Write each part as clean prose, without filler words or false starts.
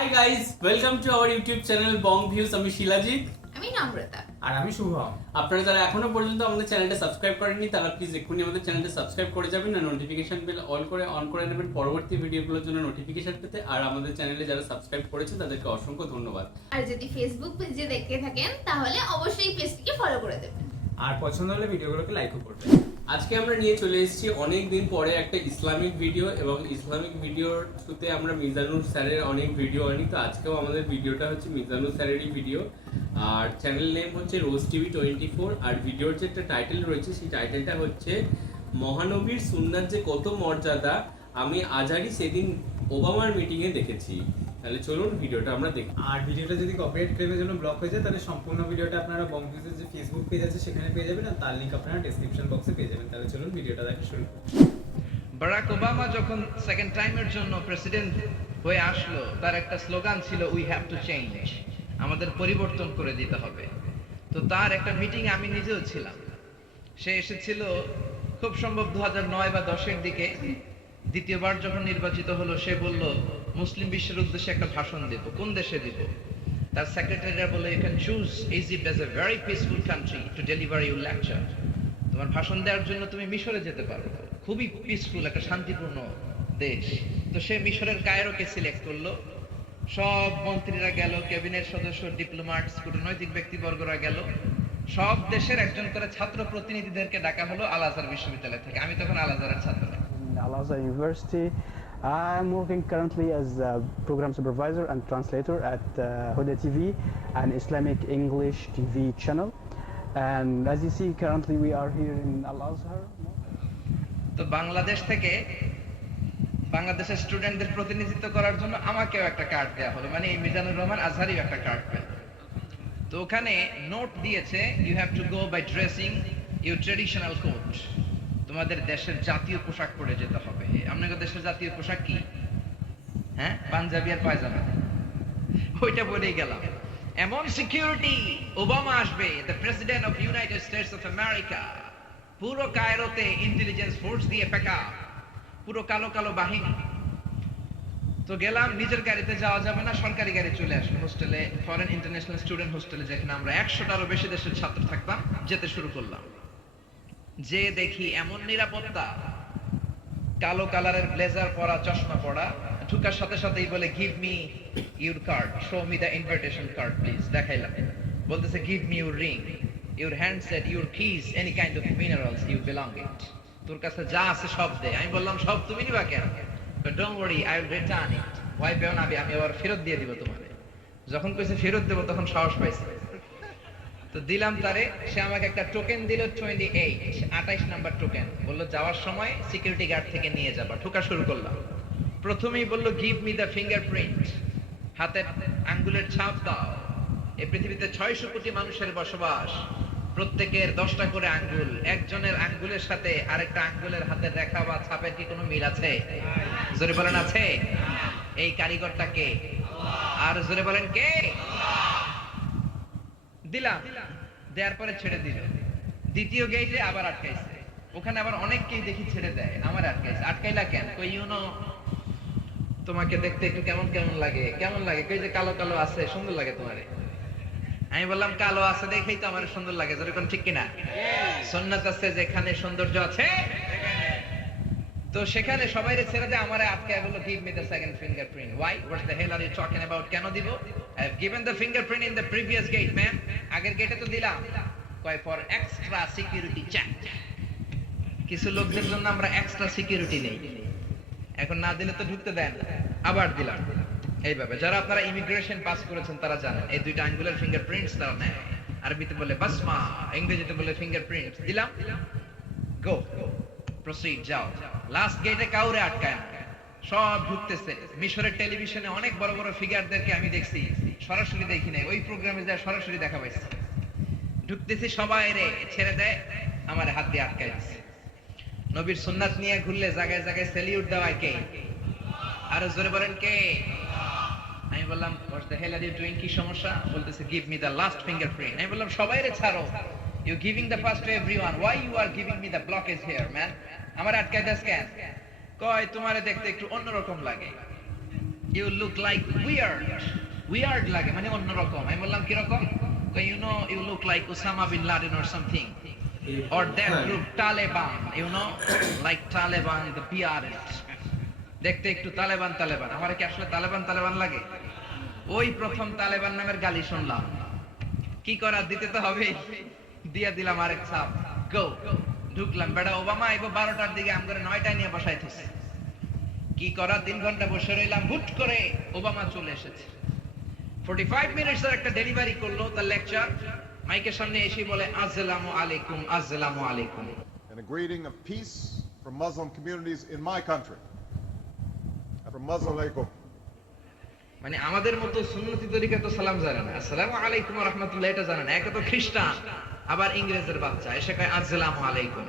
Hi guys, welcome to our YouTube channel Bong views. আমি শিলাজিৎ, আমি নম্রতা। আর আমি শুভম। আপনারা যারা এখনো পর্যন্ত আমাদের চ্যানেলটা সাবস্ক্রাইব করেননি তারা প্লিজ এক্ষুনি আমাদের চ্যানেলটা সাবস্ক্রাইব করে যাবেন আর নোটিফিকেশন বেল অন করে নেবেন পরবর্তী ভিডিওগুলোর জন্য নোটিফিকেশন পেতে। আর আমাদের চ্যানেলে যারা সাবস্ক্রাইব করেছে তাদেরকে অসংখ্য ধন্যবাদ। আর যদি ফেসবুক পেজে দেখে থাকেন তাহলে অবশ্যই পেজটিকে ফলো করে দেবেন আর পছন্দ হলে ভিডিওগুলোকে লাইকও করবেন। আজকে আমরা নিয়ে চলে এসেছি অনেক দিন পরে একটা ইসলামিক ভিডিও, এবং ইসলামিক ভিডিওর থ্রুতে আমরা মিজানুর স্যারের অনেক ভিডিও আনি। তো আজকেও আমাদের ভিডিওটা হচ্ছে মিজানুর স্যারেরই ভিডিও, আর চ্যানেল নেম হচ্ছে রোজ টিভি 24। আর ভিডিওর যে একটা টাইটেল রয়েছে সেই টাইটেলটা হচ্ছে মহানবীর সুন্নাত যে কত মর্যাদা আমি আজহারি সেদিন ওবামার মিটিংয়ে দেখেছি। তাহলে চলুন ভিডিওটা আমরা দেখি। আর ভিডিওটা যদি কপিরাইট ক্লেমের জন্য ব্লক হয়ে যায় তাহলে সম্পূর্ণ ভিডিওটা আপনারা বং ভিউজের যে ফেসবুক পেজ আছে সেখানে পেয়ে যাবেন, আর তার লিংক আপনারা ডেসক্রিপশন বক্সে পেয়ে যাবেন। তাহলে চলুন ভিডিওটা দেখা শুরু করি। বারাক ওবামা যখন সেকেন্ড টাইমের জন্য প্রেসিডেন্ট হয়ে আসলো, তার একটা স্লোগান ছিল উই হ্যাভ টু চেঞ্জ, আমাদের পরিবর্তন করে দিতে হবে। তো তার একটা মিটিং আমি নিজেও ছিলাম। সে এসেছিল খুব সম্ভব 2009 বা 10-এর দিকে। দ্বিতীয়বার যখন নির্বাচিত হলো, সে বলল মুসলিম বিশ্বের উদ্দেশ্যে একটা ভাষণ দেব। কোন দেশে দিব? তার সেক্রেটারিরা বলে you can choose Egypt as a very peaceful country to deliver your lecture. তোমার ভাষণ দেওয়ার জন্য তুমি মিশরে যেতে পারো, খুবই পিসফুল, একটা শান্তিপূর্ণ দেশ। তো সে মিশরের কায়রোকে সিলেক্ট করলো। সব মন্ত্রীরা গেল, ক্যাবিনেট সদস্য, ডিপ্লোম্যাটস, কূটনৈতিক ব্যক্তিবর্গরা গেল। সব দেশের একজন করে ছাত্র প্রতিনিধিদেরকে ডাকা হলো আল আজহার বিশ্ববিদ্যালয় থেকে। আমি তখন আল আজহারের ছাত্র। In Al Azhar University. I'm working currently as a program supervisor and translator at Huda TV, an Islamic English TV channel. And as you see, currently we are here in Al Azhar. তো বাংলাদেশ থেকে বাংলাদেশের স্টুডেন্টদের প্রতিনিধিত্ব করার জন্য আমাকেও একটা card দেওয়া হলো, মানে এই মিজানুর রহমান আজহারিও একটা কার্ড পেল। তো ওখানে নোট দিয়েছে you have to go by dressing your traditional code, তোমাদের দেশের জাতীয় পোশাক পরে যেতে হবে। আপনাদের দেশের জাতীয় পোশাক কি? হ্যাঁ, পাঞ্জাবি আর পায়জামা। ওইটা বলেই গেলাম। এমন সিকিউরিটি, ওবামা আসবে, the president of United states of America. পুরো কায়রোতে ইন্টেলিজেন্স ফোর্স দিয়ে পেকা, পুরো কালো কালো বাহিনী। তো গেলাম, নিজের গাড়িতে যাওয়া যাবে না, সরকারি গাড়ি চলে আসলো হোস্টেলে, ফরেন ইন্টারন্যাশনাল স্টুডেন্ট হোস্টেলে, যেখানে আমরা 100টারও বেশি দেশের ছাত্র থাকতাম। যেতে শুরু করলাম, যে দেখি এমন নিরাপত্তা, কালো কালারের ব্লেজার পরা, চশমা পরা। ঢুকার সাথে সাথেই বলে give me your card, show me the invitation card please. দেখাইলাম, বলতেছে give me your ring, your handset, your keys, any kind of minerals you belong it. তোর কাছে যা আছে সব দে। আমি বললাম সব তুমি নিবা কেন? Don't worry, I will return ইট। ভয় পেও না, আমি আবার ফেরত দিয়ে দিব তোমারে। যখন কইছে ফেরত দেব তখন সাহস পাইছে। তো দিলাম তারে, সে আমাকে একটা টোকেন দিল 28 নাম্বার টোকেন। বললো যাওয়ার সময় সিকিউরিটি গার্ড থেকে নিয়ে যাবা। ঢোকা শুরু করলাম। প্রথমেই বললো গিভ মি দ্য ফিঙ্গারপ্রিন্ট, হাতের আঙ্গুলের ছাপ দাও। এই পৃথিবীতে 600 কোটি মানুষের বসবাস, প্রত্যেকের 10টা করে আঙ্গুল। একজনের আঙ্গুলের সাথে আরেকটা আঙ্গুলের হাতের রেখা বা ছাপের কি কোনো মিল আছে? জোরে বলেন আছে? এই কারিগরটা কে? আর জোরে বলেন কে? দিলাম, দেওয়ার পরে ছেড়ে দিল। দ্বিতীয় গেটে আবার আটকাইছে। ওখানে আবার অনেককেই দেখি ছেড়ে দেয়, আমার আটকাইছে। আটকাইলা কেন? কই ইউনো তোমাকে দেখতে একটু কেমন কেমন লাগে। কেমন লাগে? কই যে কালো কালো আছে, সুন্দর লাগে তোমারে। আমি বললাম কালো আছে দেখেই তো আমার সুন্দর লাগে। যেরকম ঠিক কিনা? সুন্নাত আছে যেখানে সৌন্দর্য আছে, তো সেখানে সবাইরে ছেড়ে দেয়, আমারে আটকায় বলল give me the second fingerprint. Why? What the hell are you talking about? কেন দিব? I have given the fingerprint in the previous gate man. আগের গেটে তো দিলাম। কয় ফর এক্সট্রা সিকিউরিটি চেক। কিছু লোকদের জন্য আমরা এক্সট্রা সিকিউরিটি নেই, এখন না দিলে তো ঢুকতে দেন। আবার দিলাম। এইভাবে যারা আপনারা ইমিগ্রেশন পাস করেছেন তারা জানেন এই দুইটা আঙ্গুলের ফিঙ্গারপ্রিন্টস তারা নেয়। আরবিতে বলে বাসমা, ইংরেজিতে বলে ফিঙ্গারপ্রিন্ট। দিলাম, গো প্রসিড, যাও। লাস্ট গেটে কাউরে আটকায় না, সব ঢুকতেছে। মিশরের টেলিভিশনে অনেক বড় বড় ফিগারদেরকে আমি দেখছি, সরাসরি দেখি নাই। ওই প্রোগ্রামে যা সরাসরি দেখা পাইছি। ঢুকতেছি, সবাই রে ছেড়ে দেয়, আমার হাত দিয়ে আটকায় দিচ্ছে। নবীর সুন্নাত নিয়ে ঘুরলে জায়গায় জায়গায় সেলিউট দেওয়ায় কে? আর জোরে বলেন কে? আমি বললাম what the hell are you doing? কি সমস্যা? বলতেছে give me the last fingerprint. আমি বললাম সবাই রে ছাড়ো, you giving the first to everyone, why you are giving me the blockage here man? আমার আটকায় দাস কেন? কয় তোমারে দেখতে একটু অন্যরকম লাগে। ইউ লুক লাইক উইয়ার্ড লাগে মানে অন্যরকম। আমি বললাম কিরকম? You know you look like Osama bin Laden or something or that group Taliban, you know, like Taliban, the PRS. দেখতে একটু তালেবান তালেবান। আমার কি আসলে তালেবান তালেবান লাগে? ওই প্রথম তালেবান নামের গালি শুনলাম। কি করার, দিতে তো হবে, দিয়ে দিলাম আরেক ছাপ। গো ঢুকলাম, বেটা ওবামা আইবো 12টার দিকে, আম করে 9টায় নিয়ে বসাই থইছে। কি করা, 3 ঘন্টা বসে রইলাম, হুট করে ওবামা চলে এসেছে। 45 মিনিটসের একটা ডেলিভারি করলো তার লেকচার। মাইকের সামনে এসে বলে আসসালামু আলাইকুম, আসসালামু আলাইকুম। And a greeting of peace from Muslim communities in my country. From Muslim alaikum. মানে আমাদের মতো সুন্নতি তরিকা তো সালাম জানে না, আসসালামু আলাইকুম ওয়া রাহমাতুল্লাহ এটা জানে না। একে তো খ্রিস্টান, আবার ইংরেজের বাচ্চা, এসে কয় আসসালামু আলাইকুম।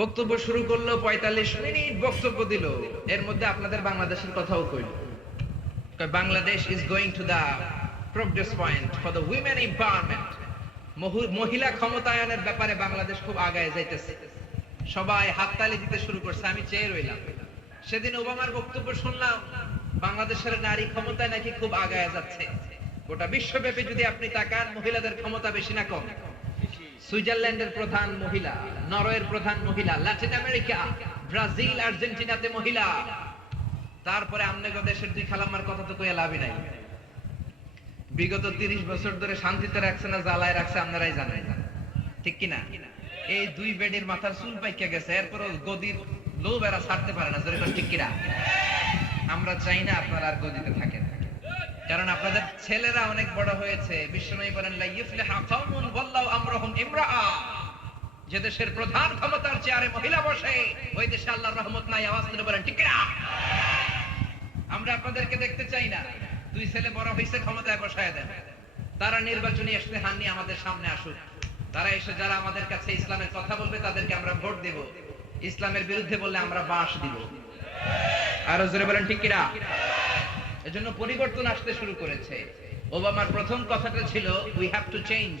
বক্তব্য শুরু করলো, 45 মিনিট বক্তব্য দিল। এর মধ্যে আপনাদের বাংলাদেশের কথাও কইল। কয় Bangladesh is going to the progress point for the women empowerment. মহিলা ক্ষমতায়নের ব্যাপারে বাংলাদেশ খুব আগায় যাইতেছে। সবাই হাততালি দিতে শুরু করছে, আমি চেয়ে রইলাম। সেদিন ওবামার বক্তব্য শুনলাম, বাংলাদেশের নারী ক্ষমতায় নাকি খুব আগায় যাচ্ছে। গোটা বিশ্বব্যাপী যদি আপনি তাকান, মহিলাদের ক্ষমতা বেশি না কম? সুইজারল্যান্ডের প্রধান মহিলা, নরওয়ের প্রধান মহিলা, ল্যাটিন আমেরিকা, ব্রাজিল, আর্জেন্টিনাতে মহিলা। তারপরে আমনেগো দেশের দুই খালাম্মার কথা তো কইয়া লাভই নাই। বিগত 30 বছর ধরে শান্তিতে রাখছে না জ্বালায় রাখছে আপনারাই জানেন, ঠিক কিনা? এই দুই বেডির মাথার চুল পাইকা গেছে, এরপর গদির লোভ এরা ছাড়তে পারে না, যেরকম ঠিক কিনা? আমরা চাই না আপনারা আর গদিতে থাকেন, কারণ আপনাদের ছেলেরা অনেক বড় হয়েছে। বিশ্বনবী বলেন লা ইফলিহা কওমুন ওয়াল্লাহু আমরুহুম ইমরাআ। যে দেশের প্রধান ক্ষমতার চেয়ারে মহিলা বসে, ওই দেশে আল্লাহর রহমত নাই। আওয়াজ করে বলেন ঠিক কিনা? আমরা আপনাদেরকে দেখতে চাই না। দুই ছেলে বড় হইছে, ক্ষমতায় বসায় দেন। তারা নির্বাচনী ইশতেহার নিয়ে আমাদের সামনে আসুক। তারা এসে যারা আমাদের কাছে ইসলামের কথা বলবে তাদেরকে আমরা ভোট দেব। ইসলামের বিরুদ্ধে বললে আমরা বাঁশ দিব। আরো জোরে বলেন ঠিক কিনা? এজন্য পরিবর্তন আসতে শুরু করেছে। ওবামার প্রথম কথাটা ছিল উই হ্যাভ টু চেঞ্জ।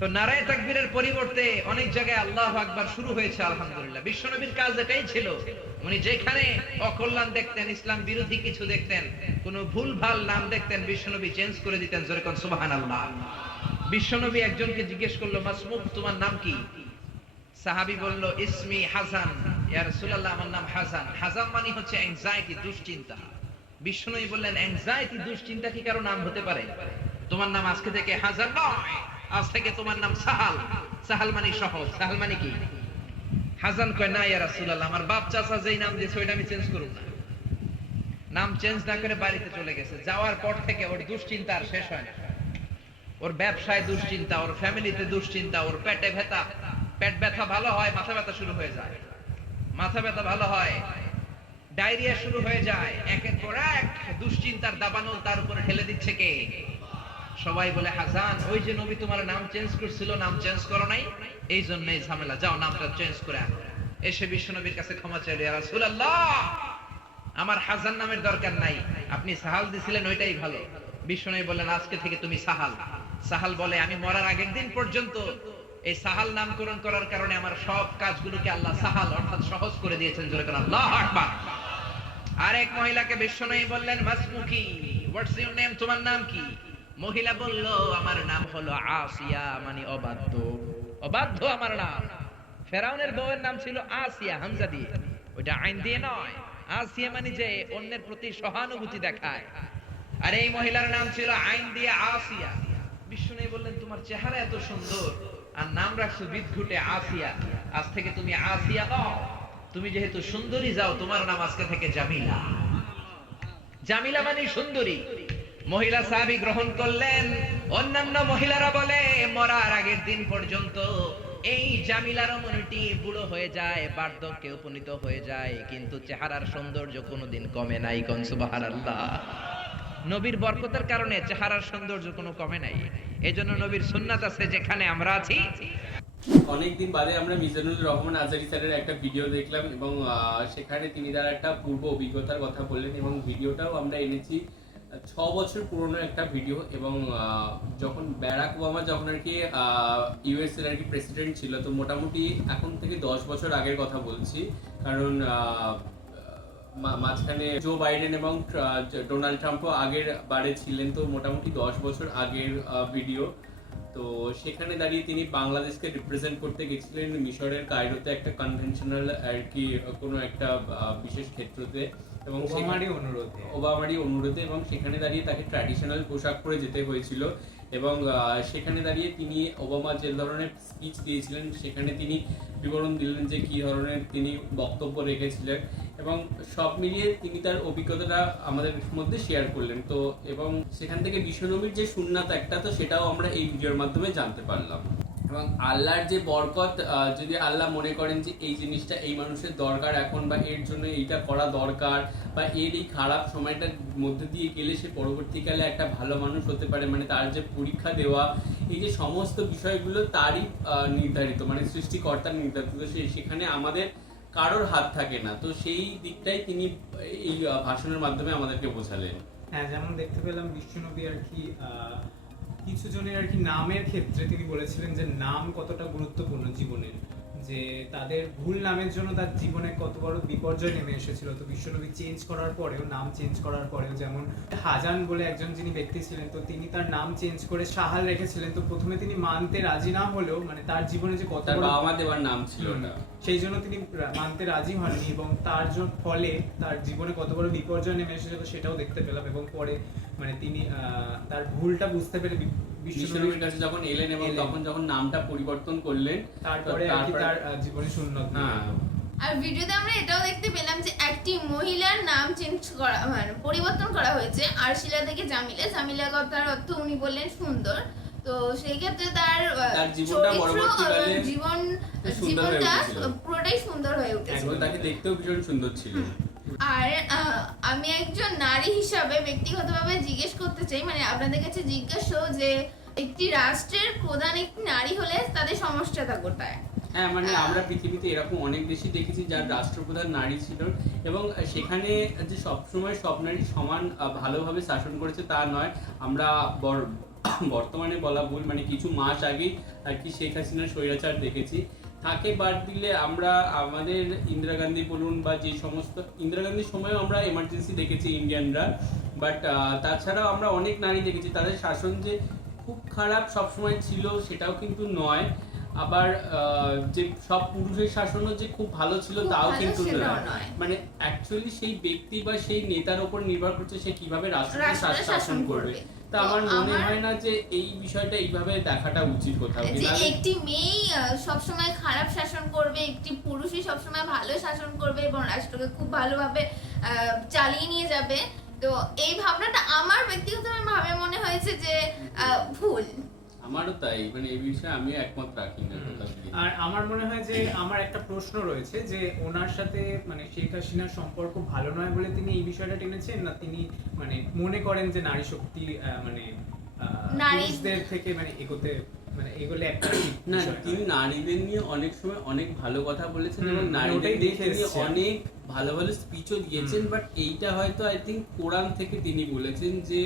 তো নারায়ে তাকবীরের পরিবর্তে অনেক জায়গায় আল্লাহু আকবার শুরু হয়েছে, আলহামদুলিল্লাহ। বিশ্বনবীর কাজ এটাই ছিল, উনি যেখানে অকল্যাণ দেখতেন, ইসলাম বিরোধী কিছু দেখতেন, কোনো ভুলভাল নাম দেখতেন, বিশ্বনবী চেঞ্জ করে দিতেন। জোরে কোন সুবহানাল্লাহ। বিশ্বনবী একজনকে জিজ্ঞেস করলো, মাসমুক, তোমার নাম কি? সাহাবী বলল, ইসমি হাসান, ইয়া রাসূলুল্লাহ, আমার নাম হাসান। হাসান মানে হচ্ছে অ্যাংজাইটি, দুশ্চিন্তা। বিশ্বনবী বললেন, অ্যাংজাইটি, দুশ্চিন্তা কি কারো নাম হতে পারে? তোমার নাম আজকে থেকে হাসান নয়, আজ থেকে তোমার নাম সাহাল। সাহাল মানে সহজ। সাহাল মানে কি? হাসান কয়, না ইয়া রাসূলুল্লাহ, আমার বাপ চাচা যেই নাম দিয়েছে ওইটা আমি চেঞ্জ করব না। নাম চেঞ্জ না করে বাড়িতে চলে গেছে। যাওয়ার পর থেকে ওর দুশ্চিন্তা আর শেষ হয় না। ওর ব্যবসায় দুশ্চিন্তা, ওর ফ্যামিলিতে দুশ্চিন্তা, ওর পেটে ব্যথা, পেট ব্যথা ভালো হয়, মাথা ব্যথা শুরু হয়ে যায়। মাথা ব্যথা ভালো হয়, ডায়রিয়া শুরু হয়ে যায়। একের পর এক দুশ্চিন্তার দাবানল তার উপরে ঠেলে দিচ্ছে কে? সবাই বলে, হাসান, ওই যে নবী তোমার নাম চেঞ্জ করছিল, নাম চেঞ্জ করো নাই, এই জন্যই ঝামেলা, যাও নামটা চেঞ্জ করে আনো। এসে বিশ্বনবীর কাছে ক্ষমা চাইল, ইয়া রাসূলুল্লাহ, আমার হাসান নামের দরকার নাই, আপনি সাহাল দিছিলেন ওইটাই ভালো। বিশ্বনবী বললেন, আজকে থেকে তুমি সাহাল। সাহাল বলে, আমি মরার আগের দিন পর্যন্ত এই সাহাল নামকরণ করার কারণে আমার সব কাজগুলোকে আল্লাহ সাহাল অর্থাৎ সহজ করে দিয়েছেন। জোরে করে আল্লাহু আকবার। আরেক মহিলাকে বিশ্বনবী বললেন, মাসমুকি, হোয়াটস ইওর নেম, তোমার নাম কি? মহিলা বলল, আমার নাম হলো আসিয়া, মানে অবাধ্য। অবাধ্য আমার নাম। ফেরাউনের বউয়ের নাম ছিল আসিয়া, হামজা দিয়ে, ওইটা আইন দিয়ে নয়। আসিয়া মানে যে অন্যের প্রতি সহানুভূতি দেখায়। আর এই মহিলার নাম ছিল আইন দিয়ে আসিয়া। বিশ্বনবী বললেন, তোমার চেহারা এত সুন্দর আর নাম রাখছো বিদঘুটে আসিয়া, আজ থেকে তুমি আসিয়া নও, তুমি যেহেতু সুন্দরী, যাও, তোমার নাম আজকে থেকে জামিলা। জামিলা মানে সুন্দরী। মহিলা সাহাবী গ্রহণ করলেন। অন্যান্য মহিলারা বলে, মরার আগের দিন পর্যন্ত এই জামিলার মনটি বুড়ো হয়ে যায়, বার্ধক্যে উপনীত হয়ে যায়, কিন্তু চেহারার সৌন্দর্য কোনোদিন কমে নাই। কোন সুবহানাল্লাহ। নবীর বরকতের কারণে চেহারার সৌন্দর্য কোনো কমে নাই। এজন্য নবীর সুন্নাত আছে, যেখানে আমরা আছি। অনেকদিন বাদে আমরা মিজানুর রহমান আজহারী স্যারের একটা ভিডিও দেখলাম এবং সেখানে তিনি তার একটা পূর্ব অভিজ্ঞতার কথা বললেন এবং ভিডিওটাও আমরা এনেছি। 6 বছর পুরনো একটা ভিডিও এবং যখন বারাক ওবামা যখন আর কি ইউএস এর আর কি প্রেসিডেন্ট ছিল, তো মোটামুটি এখন থেকে 10 বছর আগের কথা বলছি, কারণ মাঝখানে জো বাইডেন এবং ডোনাল্ড ট্রাম্পও আগের বারে ছিলেন, তো মোটামুটি 10 বছর আগের ভিডিও। তো সেখানে দাঁড়িয়ে তিনি বাংলাদেশকে রিপ্রেজেন্ট করতে গেছিলেন মিশরের কায়রোতে একটা কনভেনশনাল আর কি কোনো একটা বিশেষ ক্ষেত্রতে, এবং ওবামারই অনুরোধে, এবং সেখানে দাঁড়িয়ে তাকে ট্র্যাডিশনাল পোশাক পরে যেতে হয়েছিল। এবং সেখানে দাঁড়িয়ে তিনি ওবামা যে ধরনের স্পিচ দিয়েছিলেন সেখানে তিনি বিবরণ দিলেন যে কী ধরনের তিনি বক্তব্য রেখেছিলেন, এবং সব মিলিয়ে তিনি তার অভিজ্ঞতাটা আমাদের মধ্যে শেয়ার করলেন। তো এবং সেখান থেকে বিশ্বনবীর যে সুন্নাত একটা, তো সেটাও আমরা এই ভিডিওর মাধ্যমে জানতে পারলাম। এবং আল্লাহর যে বরকত, যদি আল্লাহ মনে করেন যে এই জিনিসটা এই মানুষের দরকার এখন, বা এর জন্য এইটা করা দরকার, বা এর এই খারাপ সময়টার মধ্যে দিয়ে গেলে সে পরবর্তীকালে একটা ভালো মানুষ হতে পারে, মানে তার যে পরীক্ষা দেওয়া, এই যে সমস্ত বিষয়গুলো তারই নির্ধারিত, মানে সৃষ্টিকর্তার নির্ধারিত, তো সেখানে আমাদের কারোর হাত থাকে না। তো সেই দিকটাই তিনি এই ভাষণের মাধ্যমে আমাদেরকে বোঝালেন। হ্যাঁ, যেমন দেখতে পেলাম বিশ্বনবী আর কি কিছু জনের আর কি নামের ক্ষেত্রে তিনি বলেছিলেন যে নাম কতটা গুরুত্বপূর্ণ জীবনের, যে তাদের ভুল নামের জন্য তার জীবনে কত বড় বিপর্যয় নেমে এসেছিল। তো বিশ্বনবী চেঞ্জ করার পরেও, নাম চেঞ্জ করার পরেও, যেমন হাজান বলে একজন যিনি ব্যক্তি ছিলেন, তো তিনি তার নাম চেঞ্জ করে সাহাল রেখেছিলেন। তো প্রথমে তিনি মানতে রাজি না হলেও, মানে তার জীবনে যে কত বড় বাবা মা দেওয়ার নাম ছিল না, সেই জন্য তিনি মানতে রাজি হননি, এবং তার ফলে তার জীবনে কত বড় বিপর্যয় নেমে এসেছিল সেটাও দেখতে পেলাম। এবং পরে মানে তিনি তার ভুলটা বুঝতে পেরে বিশ্বনবীর কাছে যখন এলেন এবং তখন যখন নামটা পরিবর্তন করলেন, তারপরে তার জীবনে সুন্নত। আর ভিডিওতে আমরা এটাও দেখতে পেলাম যে একটি মহিলার নাম চেঞ্জ করা, মানে পরিবর্তন করা হয়েছে, আরশিলা থেকে জামিলা। জামিলা কথার অর্থ উনি বললেন সুন্দর। তো সেই ক্ষেত্রে তার জীবনটা পুরোটাই সুন্দর হয়ে উঠেছে, তাকে দেখতেও ভীষণ সুন্দর ছিল। আর আমি একজন নারী হিসাবে ব্যক্তিগতভাবে জিজ্ঞেস করতে চাই, মানে আপনাদের কাছে জিজ্ঞাসা, যে একটি রাষ্ট্রের প্রধান একটি নারী হলে তাদের সমস্যাটা কোথায়? হ্যাঁ, মানে আমরা পৃথিবীতে এরকম অনেক দেশই দেখেছি যার রাষ্ট্রপ্রধান নারী ছিল, এবং সেখানে যে সবসময় সব নারী সমান ভালোভাবে শাসন করেছে তা নয়। আমরা বর্তমানে বলা ভুল, মানে কিছু মাস আগেই আর কি শেখ হাসিনার স্বৈরাচার দেখেছি। তাকে বাদ দিলে আমরা আমাদের ইন্দিরা গান্ধী বলুন, বা যে সমস্ত ইন্দিরা গান্ধীর সময়ও আমরা এমার্জেন্সি দেখেছি ইন্ডিয়ানরা, বাট তাছাড়াও আমরা অনেক নারী দেখেছি। তাদের শাসন যে খুব খারাপ সবসময় ছিল সেটাও কিন্তু নয়, আবার যে সব পুরুষের শাসনও যে খুব ভালো ছিল তাও কিন্তু নয়। মানে অ্যাকচুয়ালি সেই ব্যক্তি বা সেই নেতার উপর নির্ভর করছে সে কিভাবে রাষ্ট্রকে শাসন করবে। তা আমার মনে হয় না যে এই বিষয়টা এইভাবে দেখাটা উচিত কোথাও, যে একটি মেয়ে সবসময় খারাপ শাসন করবে, একটি পুরুষই সবসময় ভালো শাসন করবে এবং রাষ্ট্রকে খুব ভালোভাবে চালিয়ে নিয়ে যাবে। তো এই ভাবনাটা আমার ব্যক্তিগতভাবে মনে হয়েছে যে ভুল। আমারও তাই, মানে এই বিষয়ে আমি একমত রাখি না। আর আমার মনে হয় যে আমার একটা প্রশ্ন রয়েছে যে ওনার সাথে মানে শেখ হাসিনার সম্পর্ক ভালো নয় বলে তিনি এই বিষয়টা টেনেছেন, না তিনি মানে মনে করেন যে নারী শক্তি মানে পুরুষদের থেকে মানে এগোতে মানে এগুলো একটা না, তিনি নারীদের নিয়ে অনেক সময় অনেক ভালো কথা বলেছেন এবং নারীদের নিয়ে অনেক ভালো ভালো স্পিচও দিয়েছেন, বাট এইটা হয়তো আই থিঙ্ক কোরআন থেকে তিনি বলেছেন যে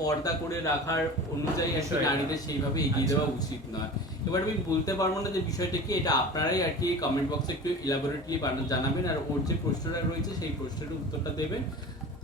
পর্দা করে রাখার অনুযায়ী একটা নারীদের সেইভাবে এগিয়ে দেওয়া উচিত নয়। এবার আমি বলতে পারবো না যে বিষয়টা কি, এটা আপনারাই আর কি কমেন্ট বক্সে একটু ইলাবোরেটলি জানাবেন, আর ওর যে প্রশ্নটা রয়েছে সেই প্রশ্নের উত্তরটা দেবেন।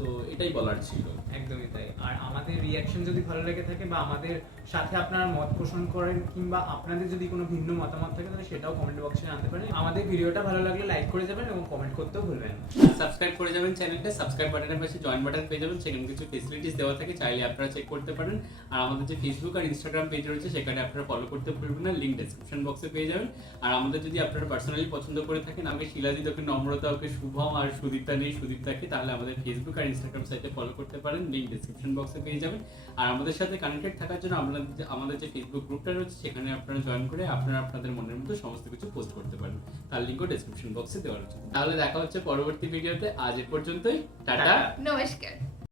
তো এটাই বলার ছিল। একদমই তাই। আর আমাদের রিয়াকশন যদি ভালো লেগে থাকে বা আমাদের সাথে আপনারা মত পোষণ করেন, কিংবা আপনাদের যদি কোনো ভিন্ন মতামত থাকে তাহলে সেটাও কমেন্ট বক্সে জানাতে পারেন। আমাদের ভিডিওটা ভালো লাগলে লাইক করে যাবেন এবং কমেন্ট করতেও ভুলবেন না। সাবস্ক্রাইব করে যাবেন চ্যানেলটা, সাবস্ক্রাইব বাটনের পাশে জয়েন বাটন পেয়ে যাবেন, সেখানে কিছু ফেসিলিটিস দেওয়া থাকে, চাইলে আপনারা চেক করতে পারেন। আর আমাদের যে ফেসবুক আর ইনস্টাগ্রাম পেজ রয়েছে সেখানে আপনারা ফলো করতে ভুলবেন না, লিঙ্ক ডেসক্রিপশন বক্সে পেয়ে যাবেন। আর আমাদের যদি আপনারা পার্সোনালি পছন্দ করে থাকেন, আমাকে শিলাজিৎ, ওকে নম্রতা, ওকে শুভম, আর সুদীপ্তা নেই সুদীপ্তাকে, তাহলে আমাদের ফেসবুক আর ইনস্টাগ্রাম সাইটে ফলো করতে পারেন, লিঙ্ক ডেসক্রিপশন বক্সে পেয়ে যাবেন। আর আমাদের সাথে কানেক্টেড থাকার জন্য আমাদের যে ফেসবুক গ্রুপটা রয়েছে সেখানে আপনারা জয়েন করে আপনারা আপনাদের মনের মতো সমস্ত কিছু পোস্ট করতে পারেন, তার লিঙ্কও ডেসক্রিপশন বক্সে দেওয়া রয়েছে। তাহলে দেখা হচ্ছে পরবর্তী ভিডিওতে। আজ এ পর্যন্তই, টাটা, নমস্কার।